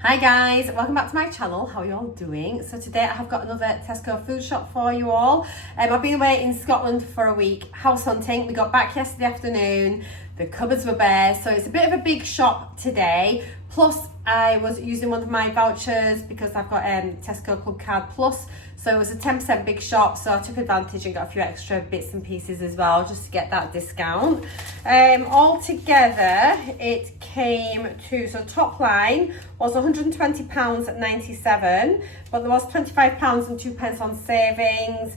Hi guys, welcome back to my channel. How are you all doing? So today I have got another Tesco food shop for you all. I've been away in Scotland for a week house hunting. We got back yesterday afternoon. The cupboards were bare, so it's a bit of a big shop today. Plus I was using one of my vouchers because I've got Tesco Club Card Plus. So it was a 10% big shop, so I took advantage and got a few extra bits and pieces as well just to get that discount. Altogether it came to, so top line was £120.97, but there was £25 and 2 pence on savings.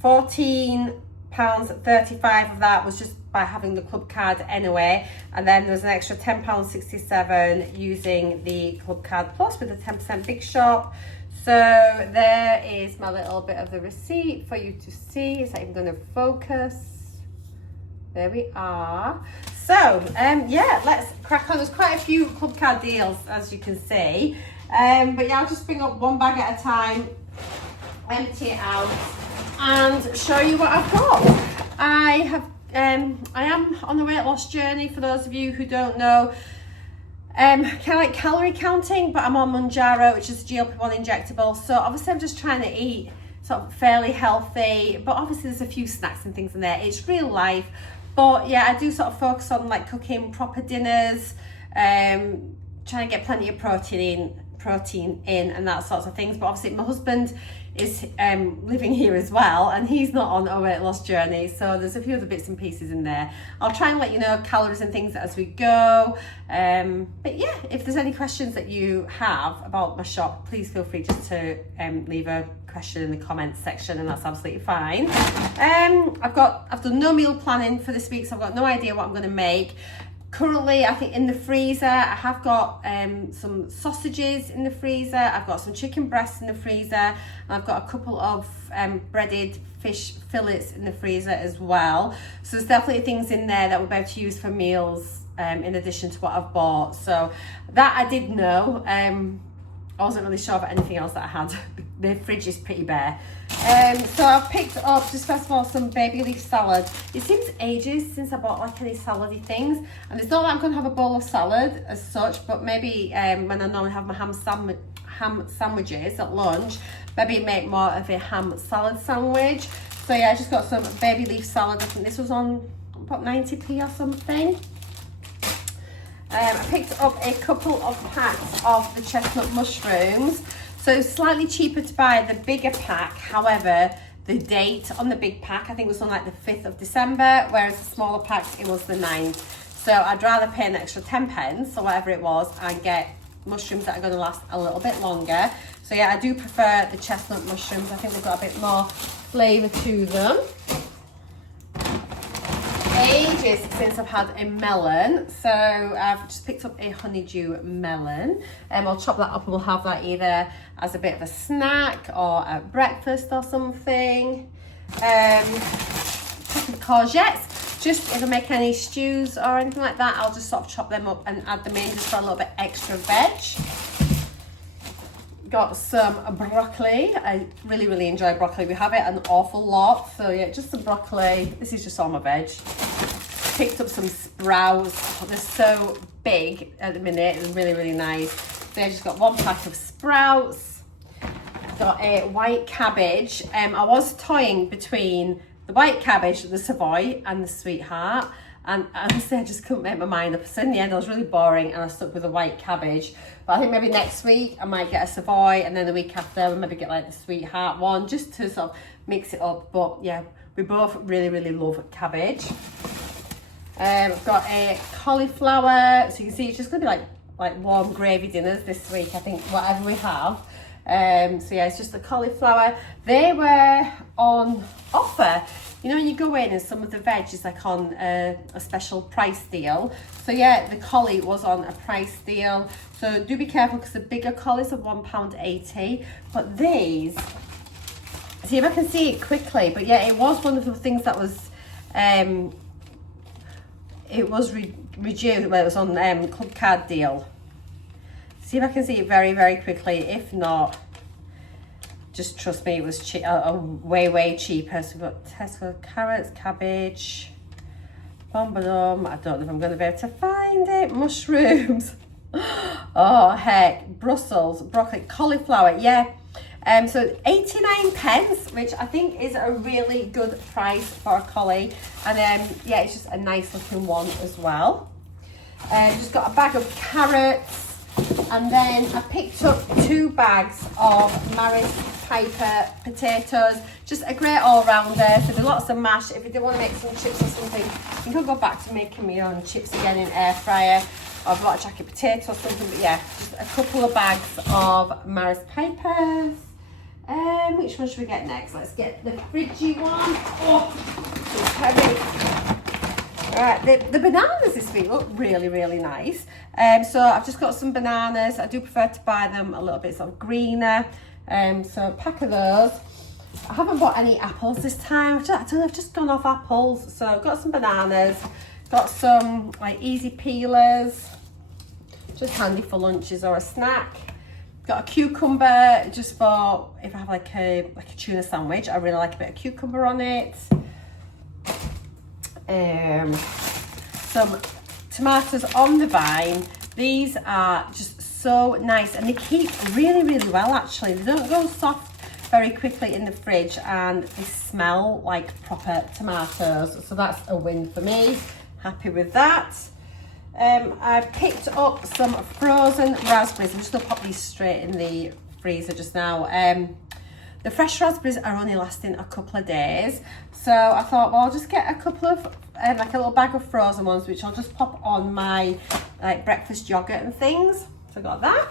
£14.35 of that was just by having the club card anyway, and then there was an extra £10.67 using the club card plus with a 10% big shop. So there is my little bit of the receipt for you to see. Is that even going to focus? There we are. So yeah, let's crack on. There's quite a few club card deals, as you can see, but yeah, I'll just bring up one bag at a time, empty it out and show you what I've got. I am on a weight loss journey, for those of you who don't know. Kind of like calorie counting, but I'm on Mounjaro, which is a GLP-1 injectable. So obviously I'm just trying to eat sort of fairly healthy, but obviously there's a few snacks and things in there. It's real life, but yeah, I do sort of focus on like cooking proper dinners, trying to get plenty of protein in and that sorts of things. But obviously my husband is living here as well, and he's not on a weight loss journey, so there's a few other bits and pieces in there. I'll try and let you know calories and things as we go, but yeah, if there's any questions that you have about my shop, please feel free just to leave a question in the comments section, and that's absolutely fine. I've done no meal planning for this week, so I've got no idea what I'm going to make. Currently, I think in the freezer, I have got some sausages in the freezer. I've got some chicken breasts in the freezer. And I've got a couple of breaded fish fillets in the freezer as well. So there's definitely things in there that we're able to use for meals in addition to what I've bought. So that I did know. I wasn't really sure about anything else that I had. The fridge is pretty bare. So I've picked up, just first of all, some baby leaf salad. It seems ages since I bought like any salady things, and it's not that I'm going to have a bowl of salad as such, but maybe when I normally have my ham sandwiches at lunch, maybe make more of a ham salad sandwich. So yeah, I just got some baby leaf salad. I think this was on about 90p or something. I picked up a couple of packs of the chestnut mushrooms. So it's slightly cheaper to buy the bigger pack. However, the date on the big pack, I think, was on like the 5th of December, whereas the smaller pack, it was the 9th. So I'd rather pay an extra 10 pence or whatever it was and get mushrooms that are going to last a little bit longer. So yeah, I do prefer the chestnut mushrooms. I think they've got a bit more flavour to them. Ages since I've had a melon, so I've just picked up a honeydew melon, and I'll chop that up and we'll have that either as a bit of a snack or at breakfast or something. Courgettes, just if I make any stews or anything like that, I'll just sort of chop them up and add them in just for a little bit extra veg. Got some broccoli. I really enjoy broccoli. We have it an awful lot, so yeah, just some broccoli. This is just all my veg. Picked up some sprouts. Oh, they're so big at the minute. It's really nice. So I just got one pack of sprouts. Got a white cabbage. I was toying between the white cabbage, the Savoy, and the Sweetheart, and honestly I just couldn't make my mind up. So in the end I was really boring and I stuck with a white cabbage. But I think maybe next week I might get a Savoy, and then the week after I'll maybe get like the Sweetheart one, just to sort of mix it up. But yeah, we both really love cabbage. I've got a cauliflower, so you can see it's just gonna be like warm gravy dinners this week, I think, whatever we have. So yeah, it's just the cauliflower. They were on offer. You know, when you go in and some of the veg is like on a special price deal. So yeah, the collie was on a price deal. So do be careful, because the bigger collies are £1.80. But these, see if I can see it quickly. But yeah, it was one of the things that was, it was reduced when it was on club card deal. See if I can see it very quickly. If not, just trust me, it was way cheaper. So we've got Tesco carrots, cabbage, I don't know if I'm going to be able to find it. Mushrooms. Oh heck, Brussels, broccoli, cauliflower, yeah. So 89 pence, which I think is a really good price for a collie. And yeah, it's just a nice looking one as well. Just got a bag of carrots. And then I picked up 2 bags of Maris Piper potatoes. Just a great all-rounder. So there's lots of mash. If you do want to make some chips or something, you can go back to making my own chips again in air fryer. Or if you want a jacket potato or something. But yeah, just a couple of bags of Maris Pipers. Which one should we get next? Let's get the fridgy one. Oh, it's heavy. Alright, the bananas this week look really, really nice. So I've just got some bananas. I do prefer to buy them a little bit sort of greener. So a pack of those. I haven't bought any apples this time. I've just gone off apples. So I've got some bananas. Got some like easy peelers. Just handy for lunches or a snack. Got a cucumber just for if I have like a tuna sandwich. I really like a bit of cucumber on it. Some tomatoes on the vine. These are just so nice and they keep really, really well actually. They don't go soft very quickly in the fridge and they smell like proper tomatoes. So that's a win for me. Happy with that. I picked up some frozen raspberries. I'm just going to pop these straight in the freezer just now. The fresh raspberries are only lasting a couple of days. So I thought, well, I'll just get a couple of, like a little bag of frozen ones, which I'll just pop on my like breakfast yogurt and things. So I got that.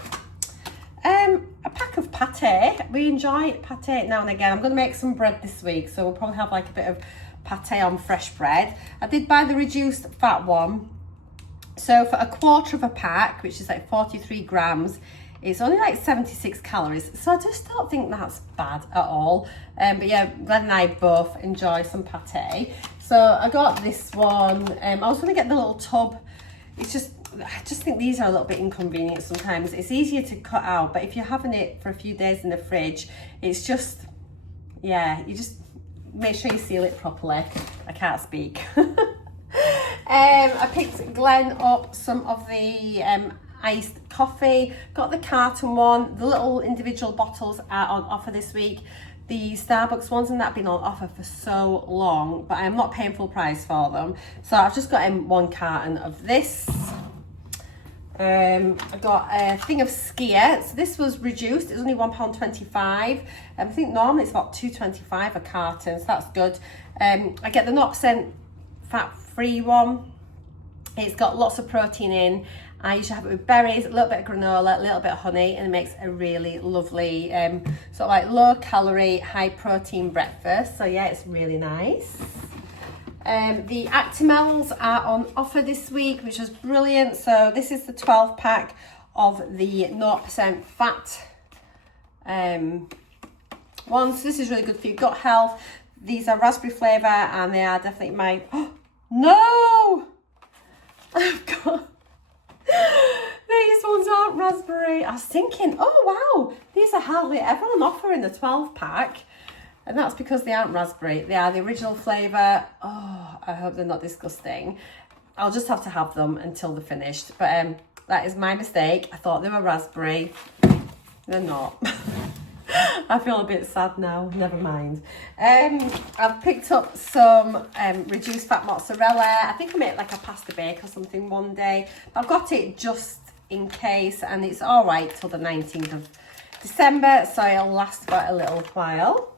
A pack of pate. We enjoy pate now and again. I'm going to make some bread this week. So we'll probably have like a bit of pate on fresh bread. I did buy the reduced fat one. So for a quarter of a pack, which is like 43 grams, it's only like 76 calories. So I just don't think that's bad at all. But yeah, Glenn and I both enjoy some pate. So I got this one. I was going to get the little tub. It's just, I just think these are a little bit inconvenient sometimes. It's easier to cut out, but if you're having it for a few days in the fridge, it's just, yeah, you just make sure you seal it properly. I can't speak. I picked Glenn up some of the iced coffee. Got the carton one. The little individual bottles are on offer this week. The Starbucks ones and that have been on offer for so long, but I'm not paying full price for them. So I've just got him 1 carton of this. I got a thing of skyr. So this was reduced. It was only £1.25. I think normally it's about £2.25 a carton, so that's good. I get the 0% fat-free one. It's got lots of protein in. I usually have it with berries, a little bit of granola, a little bit of honey, and it makes a really lovely sort of like low calorie, high protein breakfast. So yeah, it's really nice. The Actimels are on offer this week, which was brilliant. So this is the 12 pack of the 0% fat ones. So this is really good for your gut health. These are raspberry flavour and they are definitely my, oh, no! I've got, these ones aren't raspberry. I was thinking, oh wow, these are hardly ever on offer in the 12 pack. And that's because they aren't raspberry. They are the original flavour. Oh, I hope they're not disgusting. I'll just have to have them until they're finished. But that is my mistake. I thought they were raspberry. They're not. I feel a bit sad now. Never mind. I've picked up some reduced fat mozzarella. I think I made like a pasta bake or something one day. But I've got it just in case. And it's all right till the 19th of December. So it'll last for a little while.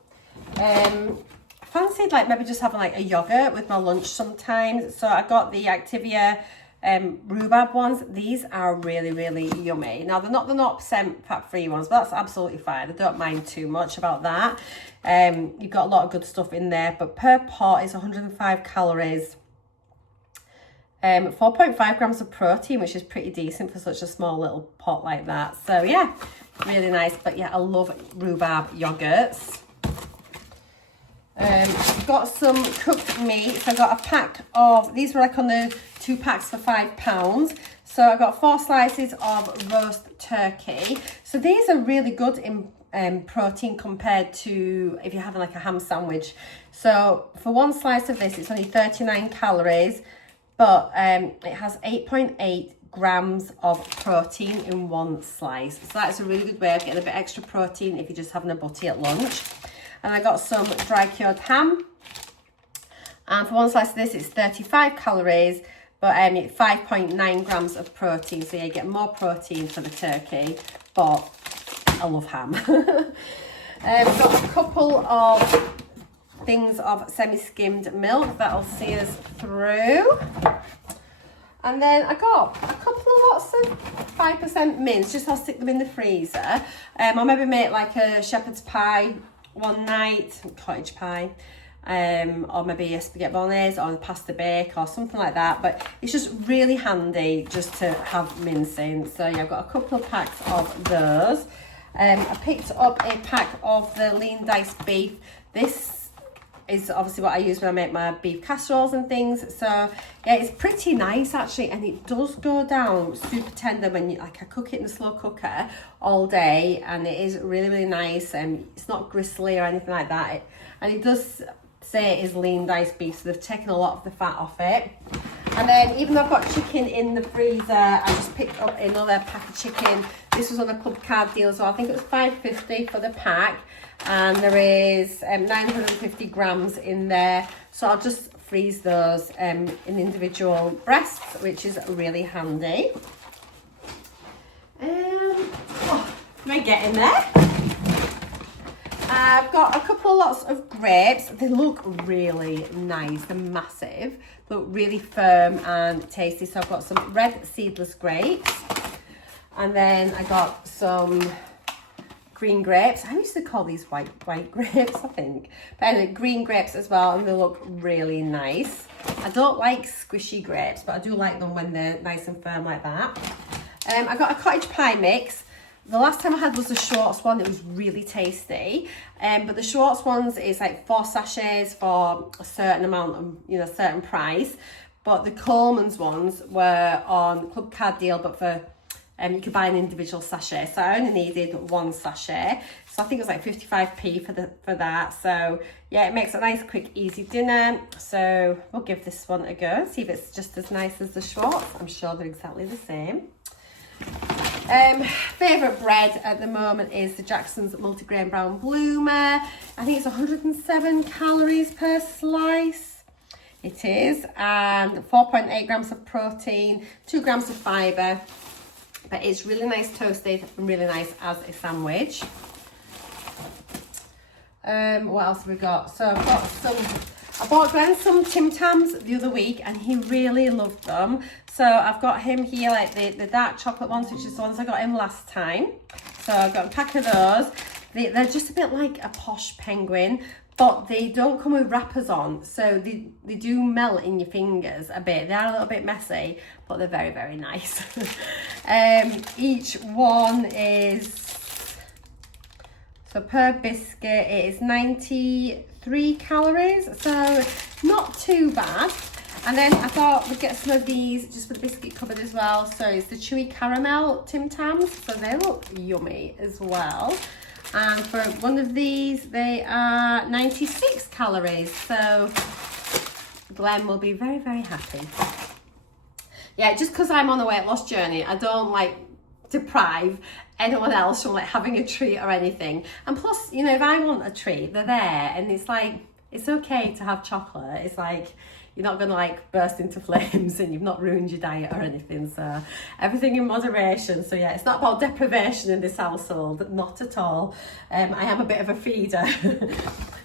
I fancied like maybe just having like a yogurt with my lunch sometimes. So I got the Activia rhubarb ones. These are really, really yummy. Now they're not the 0% fat-free ones, but that's absolutely fine. I don't mind too much about that. You've got a lot of good stuff in there, but per pot is 105 calories. 4.5 grams of protein, which is pretty decent for such a small little pot like that. So yeah, really nice. But yeah, I love rhubarb yogurts. Got some cooked meat. So I got a pack of, these were like on the 2 packs for £5. So I got 4 slices of roast turkey. So these are really good in protein compared to if you're having like a ham sandwich. So for 1 slice of this, it's only 39 calories, but it has 8.8 grams of protein in one slice. So that's a really good way of getting a bit extra protein if you're just having a butty at lunch. And I got some dry cured ham. And for one slice of this, it's 35 calories, but 5.9 grams of protein. So yeah, you get more protein for the turkey, but I love ham. We've got a couple of things of semi-skimmed milk that'll see us through. And then I got a couple of lots of 5% mince, just I'll stick them in the freezer. I'll maybe make like a shepherd's pie one night, cottage pie, or maybe a spaghetti bolognese or a pasta bake or something like that. But it's just really handy just to have mince in. So yeah, I've got a couple of packs of those. I picked up a pack of the lean diced beef. This is obviously what I use when I make my beef casseroles and things. So yeah, it's pretty nice actually, and it does go down super tender when you, like, I cook it in the slow cooker all day, and it is really, really nice. It's not gristly or anything like that. And it does say it is lean diced beef, so they've taken a lot of the fat off it. And then even though I've got chicken in the freezer, I just picked up another pack of chicken. This was on a club card deal, so I think it was $5.50 for the pack. And there is 950 grams in there. So I'll just freeze those in individual breasts, which is really handy. Can I get in there? I've got a couple of lots of grapes. They look really nice. They're massive. Look really firm and tasty. So I've got some red seedless grapes. And then I got some green grapes. I used to call these white grapes, I think. But anyway, green grapes as well, and they look really nice. I don't like squishy grapes, but I do like them when they're nice and firm like that. I got a cottage pie mix. The last time I had was the Schwartz one. It was really tasty. But the Schwartz ones is like 4 sachets for a certain amount of, certain price. But the Coleman's ones were on club card deal, but for you could buy an individual sachet. So I only needed 1 sachet. So I think it was like 55p for that. So yeah, it makes a nice, quick, easy dinner. So we'll give this one a go, see if it's just as nice as the Schwartz. I'm sure they're exactly the same. Favourite bread at the moment is the Jackson's multigrain brown bloomer. I think it's 107 calories per slice. It is, and 4.8 grams of protein, 2 grams of fibre. But it's really nice toasted and really nice as a sandwich. What else have we got? So I bought Glenn some Tim Tams the other week, and he really loved them. So I've got him here, like the dark chocolate ones, which is the ones I got him last time. So I've got a pack of those. They're just a bit like a posh penguin, but they don't come with wrappers on. So they do melt in your fingers a bit. They are a little bit messy, but they're very, very nice. Each one is, so per biscuit, it is 93 calories. So not too bad. And then I thought we'd get some of these just for the biscuit cupboard as well. So it's the chewy caramel Tim Tams. So they look yummy as well. And for one of these, they are 96 calories. So Glenn will be very, very happy. Yeah, just because I'm on a weight loss journey, I don't like deprive anyone else from like having a treat or anything. And plus, if I want a treat, they're there. And it's like, it's okay to have chocolate. It's like, you're not going to like burst into flames, and you've not ruined your diet or anything. So everything in moderation. So yeah, it's not about deprivation in this household, not at all. I am a bit of a feeder.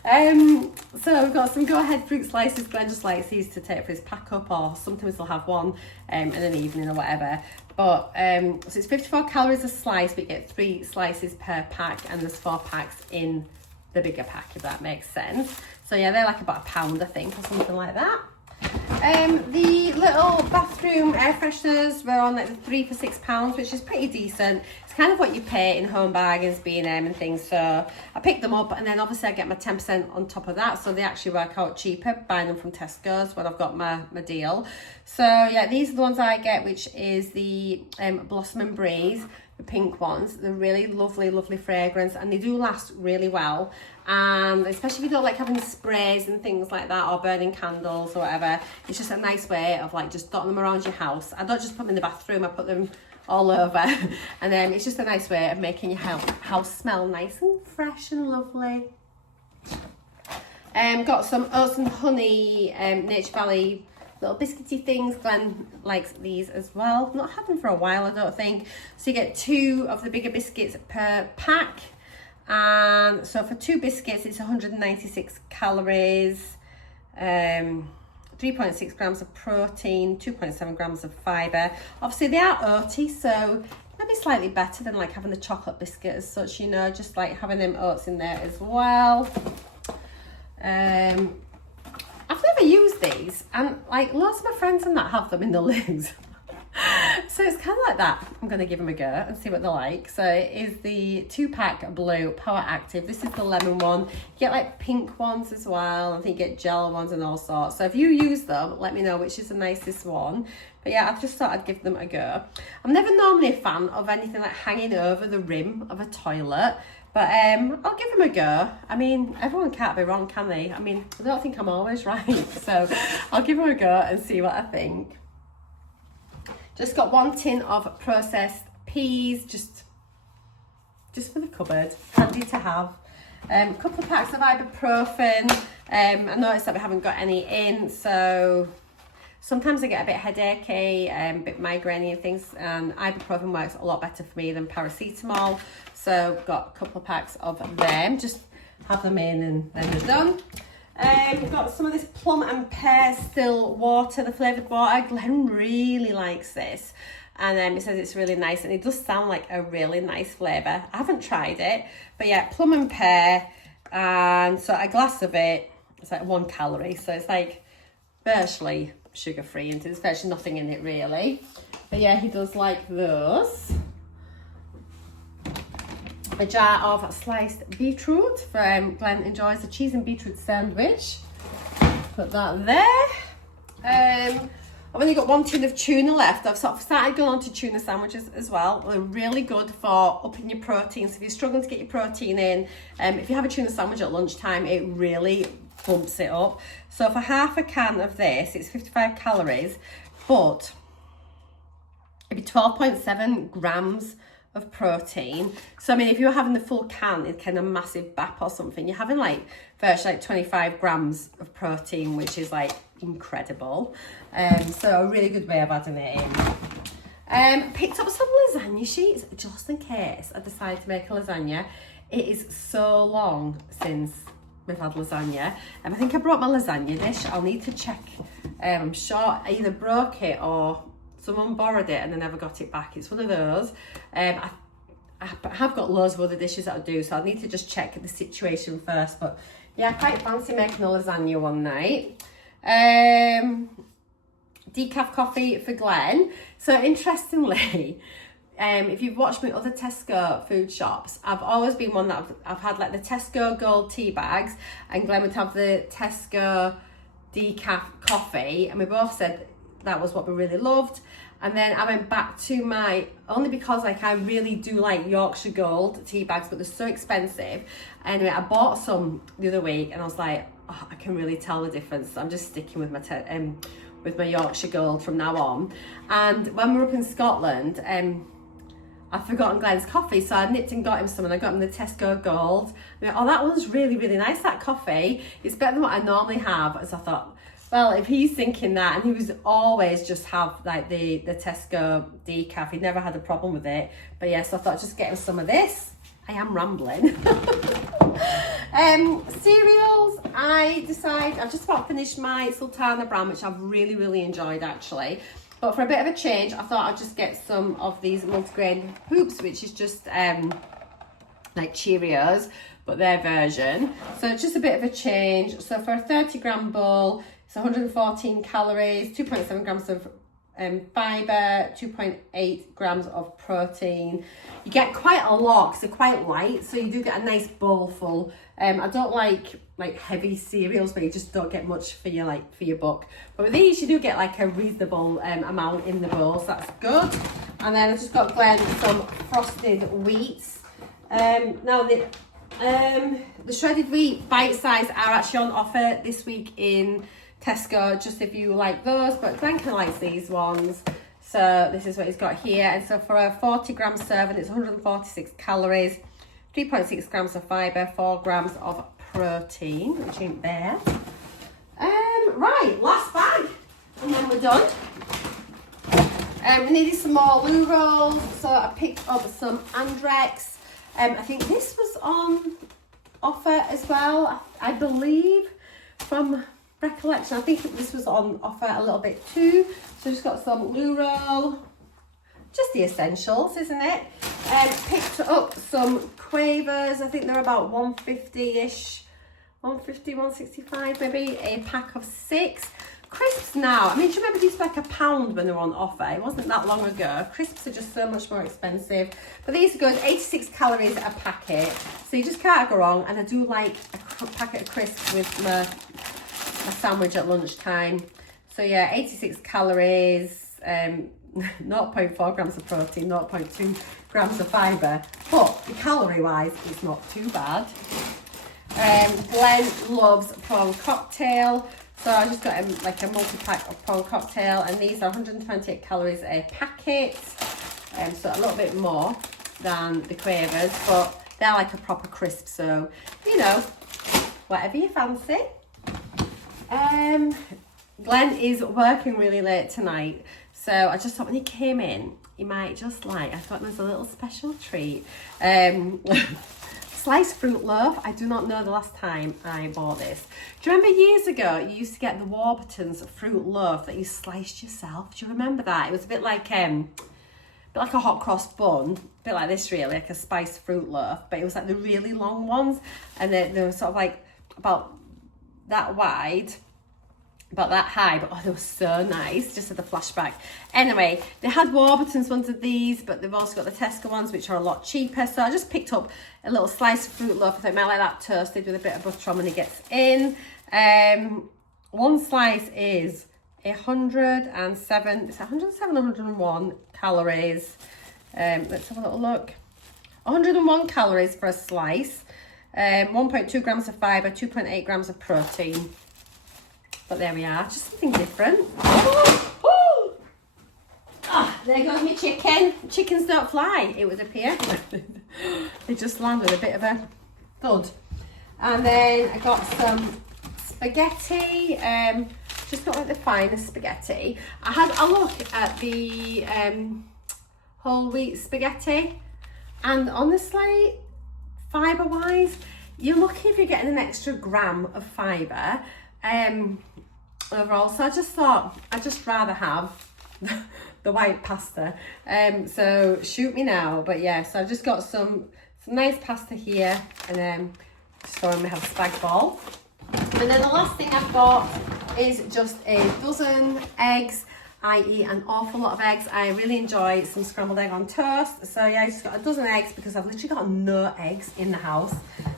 So we've got some Go Ahead fruit slices. Glenn just likes these to take for his pack up, or sometimes he'll have one in an evening or whatever. But so it's 54 calories a slice, but you get 3 slices per pack, and there's 4 packs in the bigger pack, if that makes sense. So yeah, they're like about £1, I think, or something like that. The little bathroom air fresheners were on like 3 for £6, which is pretty decent. It's kind of what you pay in Home Bargains, B&M and things. So I picked them up, and then obviously I get my 10% on top of that. So they actually work out cheaper buying them from Tesco's when I've got my deal. So yeah, these are the ones I get, which is the Blossom and Breeze. the pink ones. They're really lovely, lovely fragrance, and they do last really well. And especially if you don't like having sprays and things like that, or burning candles or whatever, it's just a nice way of like just dotting them around your house. I don't just put them in the bathroom, I put them all over. And then it's just a nice way of making your house smell nice and fresh and lovely. Got some oats and honey, Nature Valley little biscuity things. Glenn likes these as well. Not had them for a while, I don't think. So you get 2 of the bigger biscuits per pack. And so for 2 biscuits, it's 196 calories, 3.6 grams of protein, 2.7 grams of fibre. Obviously they are oaty, so maybe slightly better than like having the chocolate biscuit as such, you know, just like having them oats in there as well. I've never used these, and like lots of my friends and that have them in the lids. So it's kind of like that. I'm going to give them a go and see what they're like. So it is the 2-pack blue Power Active. This is the lemon one. You get like pink ones as well. I think you get gel ones and all sorts. So if you use them, let me know which is the nicest one. But yeah, I just thought I'd give them a go. I'm never normally a fan of anything like hanging over the rim of a toilet. But I'll give them a go. I mean, everyone can't be wrong, can they? I mean, I don't think I'm always right. So I'll give them a go and see what I think. Just got 1 tin of processed peas, just for the cupboard, handy to have. A couple of packs of ibuprofen. I noticed that we haven't got any in, so sometimes I get a bit headachy, a bit migraine and things, and ibuprofen works a lot better for me than paracetamol. So got a couple of packs of them, just have them in and then they're done. We've got some of this plum and pear still water, the flavoured water. Glenn really likes this, and he says it's really nice, and it does sound like a really nice flavour. I haven't tried it, but yeah, plum and pear, and so a glass of it, it's like 1 calorie, so it's like virtually sugar-free, and there's virtually nothing in it really. But yeah, he does like those. A jar of sliced beetroot. Glenn enjoys the cheese and beetroot sandwich. Put that there. I've only got 1 tin of tuna left. I've sort of started going on to tuna sandwiches as well. They're really good for upping your protein. So if you're struggling to get your protein in, if you have a tuna sandwich at lunchtime, it really bumps it up. So for half a can of this, it's 55 calories, but it'd be 12.7 grams of protein. So I mean, if you're having the full can, it's kind of massive bap or something, you're having like virtually like 25 grams of protein, which is like incredible. So a really good way of adding it in. Picked up some lasagna sheets just in case I decide to make a lasagna. It is so long since we've had lasagna, and I think I brought my lasagna dish. I'll need to check. I'm sure I either broke it or someone borrowed it and I never got it back. It's one of those. I have got loads of other dishes that I do, so I need to just check the situation first. But yeah, I quite fancy making a lasagna one night. Decaf coffee for Glenn. So interestingly, if you've watched my other Tesco food shops, I've always been one that I've had like the Tesco gold tea bags, and Glenn would have the Tesco decaf coffee, and we both said that was what we really loved. And then I went back to my, only because like I really do like Yorkshire Gold tea bags, but they're so expensive. Anyway, I bought some the other week, and I was like, oh, I can really tell the difference. I'm just sticking with my Yorkshire Gold from now on. And when we were up in Scotland, I'd forgotten Glenn's coffee, so I nipped and got him some, and I got him the Tesco Gold. And oh, that one's really, really nice, that coffee. It's better than what I normally have. So I thought, well, if he's thinking that, and he was always just have like the Tesco decaf, he never had a problem with it. But yes, I thought just get him some of this. I am rambling. Cereals, I've just about finished my Sultana brand, which I've really, really enjoyed actually. But for a bit of a change, I thought I'd just get some of these multigrain hoops, which is just like Cheerios, but their version. So it's just a bit of a change. So for a 30-gram bowl, it's 114 calories, 2.7 grams of fibre, 2.8 grams of protein. You get quite a lot because they're quite light, so you do get a nice bowl full. I don't like heavy cereals where you just don't get much for your buck. But with these, you do get like a reasonable amount in the bowl, so that's good. And then I just got Glenn some frosted wheats. Now the shredded wheat bite size are actually on offer this week in Tesco, just if you like those, but Glenn kind of likes these ones. So this is what he's got here. And so for a 40-gram serving, it's 146 calories, 3.6 grams of fibre, 4 grams of protein, which ain't bad. Right, last bag, and then we're done. We needed some more loo rolls, so I picked up some Andrex. I think this was on offer as well, I believe, from recollection. I think this was on offer a little bit too. So just got some loo roll, just the essentials, isn't it? Picked up some Quavers. I think they're about 150-ish, 150, 165 maybe, a pack of 6. Crisps now, I mean, do you remember these were like £1 when they were on offer? It wasn't that long ago. Crisps are just so much more expensive. But these are good, 86 calories a packet. So you just can't go wrong. And I do like a packet of crisps with my sandwich at lunchtime. So yeah, 86 calories, 0.4 grams of protein, 0.2 grams of fibre. But calorie-wise, it's not too bad. Glenn loves prawn cocktail. So I just got him like a multi-pack of prawn cocktail, and these are 128 calories a packet, so a little bit more than the Quavers, but they're like a proper crisp, so, you know, whatever you fancy. Glenn is working really late tonight, so I just thought when he came in, he might just like, I thought there was a little special treat. Sliced fruit loaf. I do not know the last time I bought this. Do you remember years ago you used to get the Warburton's fruit loaf that you sliced yourself? Do you remember that? It was a bit like a hot cross bun, a bit like this really, like a spiced fruit loaf, but it was like the really long ones, and they were sort of like about that wide, about that high, but oh, they were so nice, just had the flashback. Anyway, they had Warburton's ones of these, but they've also got the Tesco ones, which are a lot cheaper. So I just picked up a little sliced fruit loaf. I thought I might like that toasted with a bit of butter on when it gets in. One slice is 107, it's 107, 101 calories. Let's have a little look. 101 calories for a slice. 1.2 grams of fibre, 2.8 grams of protein. But there we are, just something different. Oh, there goes my chicken. Chickens don't fly, it would appear. They just land with a bit of a thud. And then I got some spaghetti. Just got like the finest spaghetti. I had a look at the whole wheat spaghetti, and honestly, fibre-wise, you're lucky if you're getting an extra gram of fibre. Overall, so I just thought I'd just rather have the white pasta, so shoot me now. But yeah, so I've just got some nice pasta here, and then just go and we have a spag bol. And then the last thing I've got is just a dozen eggs. I eat an awful lot of eggs. I really enjoy some scrambled egg on toast. So yeah, I just got a dozen eggs because I've literally got no eggs in the house.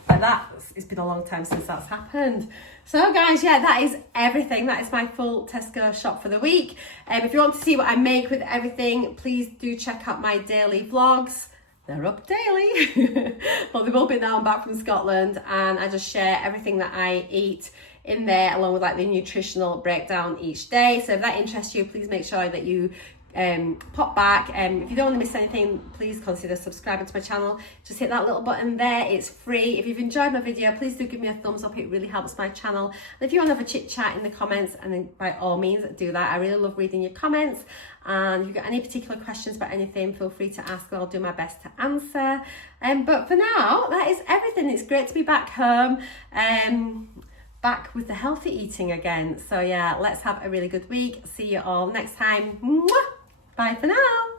Like that, it's been a long time since that's happened. So guys, yeah, that is everything. That is my full Tesco shop for the week. If you want to see what I make with everything, please do check out my daily vlogs. They're up daily. Well, they will be now I'm back from Scotland, and I just share everything that I eat in there, along with like the nutritional breakdown each day. So if that interests you, please make sure that you pop back. If you don't want to miss anything, please consider subscribing to my channel. Just hit that little button there, it's free. If you've enjoyed my video, please do give me a thumbs up, it really helps my channel. And if you want to have a chit chat in the comments, and then by all means do that. I really love reading your comments, and if you've got any particular questions about anything, feel free to ask, and I'll do my best to answer. But for now, that is everything. It's great to be back home, back with the healthy eating again. So yeah, let's have a really good week. See you all next time. Mwah! Bye for now.